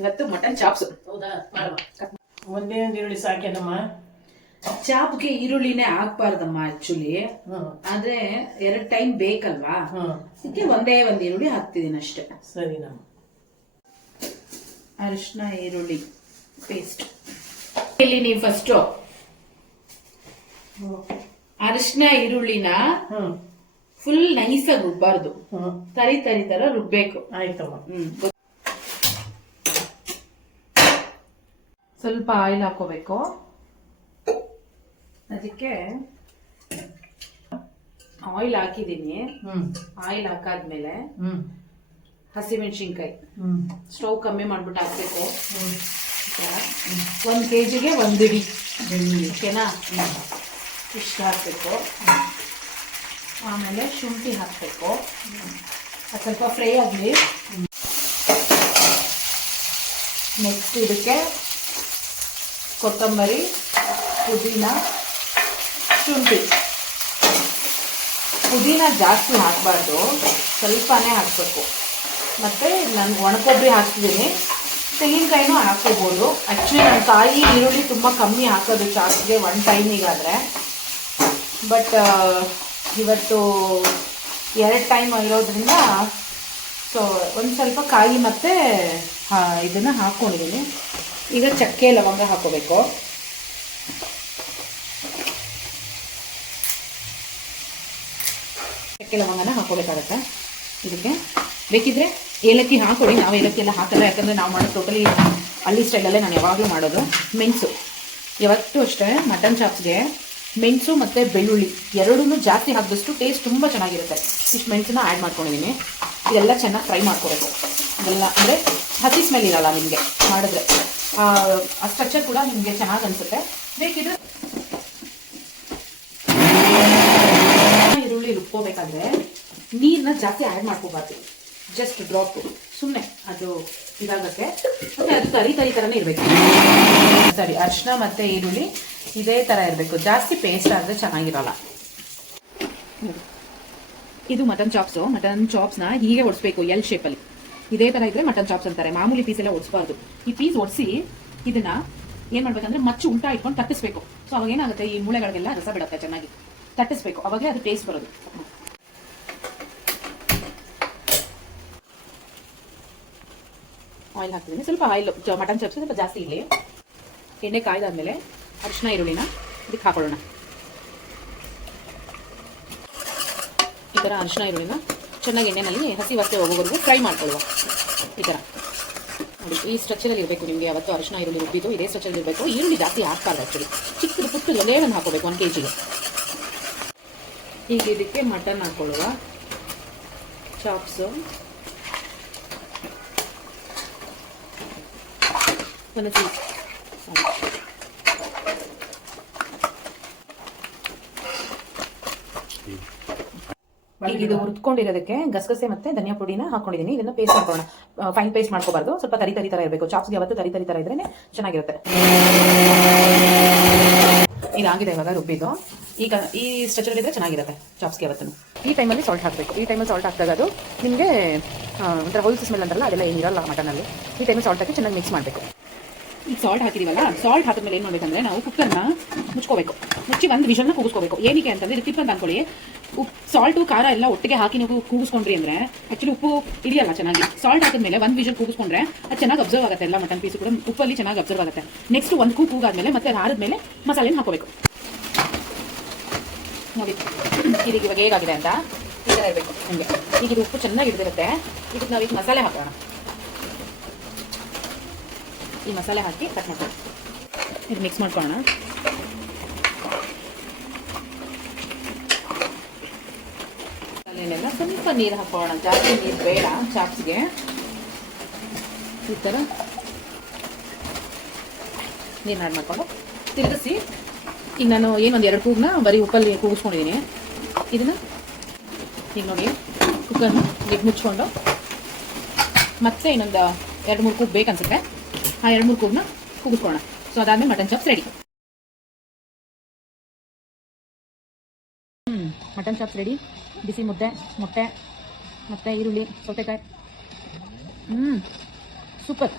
ಇವತ್ತು mutton chops. ಹೌದಾ? ಒಂದೇ ಒಂದು ಈರುಳ್ಳಿ ಸಾಕೇನಮ್ಮ? ಚಾಪ್ಗೆ ಈರುಳ್ಳಿನೇ ಹಾಕ್ಬಾರ್ದಮ್ಮ ಆಕ್ಚುಲಿ, ಆದ್ರೆ 2 ಟೈಮ್ ಬೇಕಲ್ವಾ, ಅದಕ್ಕೆ ಒಂದೇ ಒಂದು ಈರುಳ್ಳಿ ಹಾಕ್ತಿದೀನಿ ಅಷ್ಟೇ. ಸರಿನಮ್ಮ. ಅರಿಶಿನ ಈರುಳ್ಳಿ ಪೇಸ್ಟ್. ಇಲ್ಲಿ ನೀವು ಫಸ್ಟ್ ಅರಿಶಿನ ಈರುಳ್ಳಿನ ಫುಲ್ ನೈಸ್ ಆಗಿ ರುಬ್ಬಾರ್ದು, ತರಿ ತರಿ ತರ ರುಬ್ಬೇಕು. ಆಯ್ತಮ್ಮ. ಸ್ವಲ್ಪ ಆಯಿಲ್ ಹಾಕೋಬೇಕು. ಅದಕ್ಕೆ ಆಯಿಲ್ ಹಾಕಿದೀನಿ. ಆಯಿಲ್ ಹಾಕಾದ್ಮೇಲೆ ಹಸಿಮೆಣಸಿನ್ಕಾಯಿ ಸ್ಟವ್ ಕಮ್ಮಿ ಮಾಡ್ಬಿಟ್ಟು ಹಾಕ್ಬೇಕು. 1 kgಗೆ 1 ಇಡಿ ಬೆಳ್ಳುಳ್ಳಿ, ಓಕೆನಾ? ಇಷ್ಟು ಹಾಕ್ಬೇಕು. ಆಮೇಲೆ ಶುಂಠಿ ಹಾಕ್ಬೇಕು. ಅದು ಸ್ವಲ್ಪ ಫ್ರೈ ಆಗಲಿ. ನೆಕ್ಸ್ಟ್ ಇದಕ್ಕೆ ಕೊತ್ತಂಬರಿ, ಪುದೀನ, ಶುಂಠಿ. ಪುದೀನ ಜಾಸ್ತಿ ಹಾಕಬಾರ್ದು, ಸ್ವಲ್ಪನೇ ಹಾಕಬೇಕು. ಮತ್ತು ನಾನು ಒಣಕೊಬ್ಬರಿ ಹಾಕ್ತಿದ್ದೀನಿ, ತೆಂಗಿನಕಾಯಿನೂ ಹಾಕೋಬೋದು. ಆ್ಯಕ್ಚುಲಿ ನಾನು ಕಾಯಿ ಈರುಳ್ಳಿ ತುಂಬ ಕಮ್ಮಿ ಹಾಕೋದು ಚಾಟ್ಗೆ 1 ಟೈಮಿಗಾದರೆ. ಬಟ್ ಇವತ್ತು 2 ಟೈಮ್ ಇರೋದ್ರಿಂದ ಸೊ ಒಂದು ಸ್ವಲ್ಪ ಕಾಯಿ ಮತ್ತು ಇದನ್ನು ಹಾಕ್ಕೊಂಡಿದ್ದೀನಿ. ಈಗ ಚಕ್ಕೆ ಲವಂಗ ಹಾಕೋಬೇಕು. ಚಕ್ಕೆ ಲವಂಗನ ಹಾಕೋಬೇಕಾಗತ್ತೆ. ಇದಕ್ಕೆ ಬೇಕಿದ್ರೆ ಏಲಕ್ಕಿ ಹಾಕೊಳ್ಳಿ. ನಾವು ಏಲಕ್ಕಿ ಎಲ್ಲ ಹಾಕಲ್ಲ, ಯಾಕಂದರೆ ನಾವು ಮಾಡೋದು ಟೋಟಲಿ ಹಳ್ಳಿ ಸ್ಟೈಲಲ್ಲೇ ನಾನು ಯಾವಾಗಲೂ ಮಾಡೋದು. ಮೆಣಸು ಯಾವತ್ತೂ ಅಷ್ಟೇ ಮಟನ್ ಚಾಪ್ಸ್ಗೆ ಮೆಣಸು ಮತ್ತು ಬೆಳ್ಳುಳ್ಳಿ ಎರಡೂ ಜಾಸ್ತಿ ಹಾಕಿದಷ್ಟು ಟೇಸ್ಟ್ ತುಂಬ ಚೆನ್ನಾಗಿರುತ್ತೆ. ಇಷ್ಟು ಮೆಣಸನ್ನ ಆ್ಯಡ್ ಮಾಡ್ಕೊಂಡಿದ್ದೀನಿ. ಇದೆಲ್ಲ ಚೆನ್ನಾಗಿ ಫ್ರೈ ಮಾಡ್ಕೋಬೇಕು. ಇದೆಲ್ಲ ಅಂದರೆ ಹಸಿ ಸ್ಮೆಲ್ ಇರಲ್ಲ ನಿಮಗೆ ಮಾಡಿದ್ರೆ. ಆ ಸ್ಟ್ರಕ್ಚರ್ ಕೂಡ ನಿಮಗೆ ಚೆನ್ನಾಗಿ ಅನಿಸುತ್ತೆ. ಬೇಕಿದ್ರೆ ಈರುಳ್ಳಿ ರುಬ್ಕೋಬೇಕಾದ್ರೆ ನೀರನ್ನ ಜಾಸ್ತಿ ಆ್ಯಡ್ ಮಾಡ್ಕೋಬಾರ್ದು. ಜಸ್ಟ್ ಡ್ರಾಪ್, ಸುಮ್ಮನೆ ಅದು ಇದಾಗುತ್ತೆ. ಮತ್ತು ಅದು ತರಿ ಥರನೇ ಇರಬೇಕು. ಸರಿ, ಅರಿಶಿನ ಮತ್ತು ಈರುಳ್ಳಿ ಇದೇ ಥರ ಇರಬೇಕು. ಜಾಸ್ತಿ ಪೇಸ್ಟ್ ಆದರೆ ಚೆನ್ನಾಗಿರಲ್ಲ. ಇದು ಮಟನ್ ಚಾಪ್ಸು. ಮಟನ್ ಚಾಪ್ಸ್ನ ಹೀಗೆ ಒಡಿಸ್ಬೇಕು, ಎಲ್ ಶೇಪಲ್ಲಿ. ಇದೇ ಥರ ಇದ್ರೆ ಮಟನ್ ಚಾಪ್ಸ್ ಅಂತಾರೆ. ಮಾಮೂಲಿ ಪೀಸೆಲ್ಲ ಒಡಿಸ್ಬಾರ್ದು. ಈ ಪೀಸ್ ಒಡಿಸಿ ಇದನ್ನ ಏನು ಮಾಡ್ಬೇಕಂದ್ರೆ ಮಚ್ಚು ಉಂಟಾ ಇಟ್ಕೊಂಡು ತಟ್ಟಿಸ್ಬೇಕು. ಸೊ ಅವಾಗ ಏನಾಗುತ್ತೆ, ಈ ಮೂಳೆಗಳಿಗೆಲ್ಲ ರಸ ಬಿಡುತ್ತೆ. ಚೆನ್ನಾಗಿ ತಟ್ಟಿಸ್ಬೇಕು, ಅವಾಗಲೇ ಅದು ಟೇಸ್ಟ್ ಬರೋದು. ಆಯಿಲ್ ಹಾಕ್ತಿದ್ದೀನಿ. ಸ್ವಲ್ಪ ಆಯಿಲ್ ಮಟನ್ ಚಾಪ್ಸ್ ಸ್ವಲ್ಪ ಜಾಸ್ತಿ ಇಲ್ಲಿ. ಎಣ್ಣೆ ಕಾಯ್ದಾದ್ಮೇಲೆ ಅರಿಶಿನ ಈರುಳ್ಳಿನ ಇದಕ್ಕೆ ಹಾಕೊಳ್ಳೋಣ. ಈ ಥರ ಅರಿಶಿನ ಈರುಳ್ಳಿನ ಚೆನ್ನಾಗಿ ಎಣ್ಣೆನಲ್ಲಿ ಹಸಿ ವಾಸನೆ ಹೋಗೋವರೆಗೂ ಫ್ರೈ ಮಾಡ್ಕೊಳ್ಳುವ. ಈ ಥರ ನೋಡಿ, ಈ ಸ್ಟ್ರಕ್ಚರಲ್ಲಿ ಇರಬೇಕು ನಿಮಗೆ. ಯಾವತ್ತು ಅರಿಶಿನ ಈರುಳ್ಳಿ ರುಬ್ಬಿದ್ದು ಇದೇ ಸ್ಟ್ರಕ್ಚರಲ್ಲಿ ಇರಬೇಕು. ಈರುಳ್ಳಿ ಜಾಸ್ತಿ ಹಾಕ್ಬಾರ್ದು ಆ್ಯಕ್ಚುಲಿ. ಚಿಕ್ಕದು ಪುಟ್ಟದು ಲೇಡನ್ನು ಹಾಕೋಬೇಕು 1 kgಗೆ. ಈಗ ಇದಕ್ಕೆ ಮಟನ್ ಹಾಕ್ಕೊಳ್ಳುವ. ಚಾಪ್ಸು ಈಗ ಇದು ಹುರ್ಕೊಂಡಿರೋದಕ್ಕೆ ಗಸಗಸೆ ಮತ್ತೆ ಧನಿಯಾ ಪುಡಿನ ಹಾಕೊಂಡಿದ್ದೀನಿ. ಇದನ್ನ ಪೇಸ್ಟ್ ಮಾಡ್ಕೊಳ್ಳೋಣ. ಫೈನ್ ಪೇಸ್ಟ್ ಮಾಡ್ಕೋಬಾರ್ದು, ಸ್ವಲ್ಪ ತರಿ ತರ ಇರಬೇಕು. ಚಾಪ್ಸ್ಗೆ ಯಾವತ್ತು ತರಿ ತರ ಇದ್ರೇನೆ ಚೆನ್ನಾಗಿರುತ್ತೆ. ಇದಾಗಿದೆ ಇವಾಗ ರುಬ್ಬಿದ್ದು. ಈಗ ಈ ಸ್ಟ್ರಕ್ಚರ್ ಇದ್ರೆ ಚೆನ್ನಾಗಿರುತ್ತೆ ಚಾಪ್ಸ್ಗೆ ಯಾವತ್ತು. ಈ ಟೈಮಲ್ಲಿ ಸಾಲ್ಟ್ ಹಾಕಬೇಕು. ಈ ಟೈಮಲ್ಲಿ ಸಾಲ್ಟ್ ಹಾಕಿದಾಗ ಅದು ನಿಮಗೆ ಒಂಥರ ಹೊಲ್ಸು ಸ್ಮೆಲ್ ಅಂತಾರಲ್ಲ, ಅದೆಲ್ಲ ಏನಿರಲ್ಲ ಮಟನಲ್ಲಿ. ಈ ಟೈಮಲ್ಲಿ ಸಾಲ್ಟ್ ಹಾಕಿ ಚೆನ್ನಾಗಿ ಮಿಕ್ಸ್ ಮಾಡಬೇಕು. ಈಗ ಸಾಲ್ಟ್ ಹಾಕಿದೀವಲ್ಲ, ಸಾಲ್ಟ್ ಹಾಕಿದ್ಮೇಲೆ ಏನು ಮಾಡಬೇಕಂದ್ರೆ ನಾವು ಕುಕ್ಕರ್ನ ಮುಚ್ಕೋಬೇಕು. ಮುಚ್ಚಿ 1 ವಿಷಲ್ನ ಕೂಗಿಸ್ಕೋಬೇಕು. ಏನಕ್ಕೆ ಅಂತಂದ್ರೆ ಇದು ಟಿಪ್ ಅಂತ ಅನ್ಕೊಳ್ಳಿ. ಸಾಲ್ಟು ಖಾರ ಎಲ್ಲ ಒಟ್ಟಿಗೆ ಹಾಕಿ ನೀವು ಕೂಗಿಸ್ಕೊಂಡ್ರಿ ಅಂದ್ರೆ ಆಕ್ಚುಲಿ ಉಪ್ಪು ಹಿಡಿಯಲ್ಲ ಚೆನ್ನಾಗಿ. ಸಾಲ್ಟ್ ಹಾಕಿದ್ಮೇಲೆ 1 ವಿಷಲ್ ಕೂಗಿಸ್ಕೊಂಡ್ರೆ ಅದು ಚೆನ್ನಾಗಿ ಅಬ್ಸರ್ವ್ ಆಗುತ್ತೆ. ಎಲ್ಲ ಮಟನ್ ಪೀಸು ಕೂಡ ಉಪ್ಪಲ್ಲಿ ಚೆನ್ನಾಗಿ ಅಬ್ಸರ್ವ್ ಆಗುತ್ತೆ. ನೆಕ್ಸ್ಟ್ 1 ಕೂಗಾದ್ಮೇಲೆ ಮತ್ತೆ ಆರಿದ್ಮೇಲೆ ಮಸಾಲೆನ ಹಾಕೋಬೇಕು. ನೋಡಿ ಇದೀಗ ಇವಾಗ ಹೇಗಾಗಿದೆ ಅಂತ ಈ ಥರ ಇರಬೇಕು ನಿಮಗೆ. ಈಗ ಇದು ಉಪ್ಪು ಚೆನ್ನಾಗಿ ಹಿಡಿದಿರುತ್ತೆ. ಇದಕ್ಕೆ ನಾವು ಈಗ ಮಸಾಲೆ ಹಾಕೋಣ. ಈ ಮಸಾಲೆ ಹಾಕಿ ಕಟ್ ಮಾಡ್ಕೊಳ್ಳಿ. ಇದು ಮಿಕ್ಸ್ ಮಾಡ್ಕೊಳ್ಳೋಣ. ಮಸಾಲೆನೆಲ್ಲ ಸ್ವಲ್ಪ ನೀರು ಹಾಕೊಳ್ಳೋಣ. ಜಾಸ್ತಿ ನೀರು ಬೇಡ ಚಾಪ್ಸ್ಗೆ. ಈ ಥರ ನೀರು ಆ್ಯಡ್ ಮಾಡಿಕೊಂಡು ತಿರುಗಿಸಿ. ಈಗ ನಾನು ಏನೊಂದು 2 ಕೂಗನ್ನ ಬರೀ ಉಪ್ಪಲ್ಲಿ ಕೂಗಿಸ್ಕೊಂಡಿದ್ದೀನಿ. ಇದನ್ನು ಈಗ ನೋಡಿ ಕುಕ್ಕರ್ನ ಲಿಡ್ ಮುಚ್ಕೊಂಡು ಮತ್ತೆ ಇನ್ನೊಂದು 2-3 ಕೂಗು ಬೇಕನ್ಸುತ್ತೆ. ಆ 2-3 ಕೂಗನ್ನ ಕೂಗಿಸ್ಕೊಳ್ಳೋಣ. ಸೊ ಅದಾದ್ಮೇಲೆ mutton chops ready. Mutton chops ready. ಬಿಸಿ ಮುದ್ದೆ, ಮೊಟ್ಟೆ ಮತ್ತು ಈರುಳ್ಳಿ, ಸೌತೆಕಾಯಿ. ಸೂಪರ್.